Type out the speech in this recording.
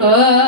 Oh.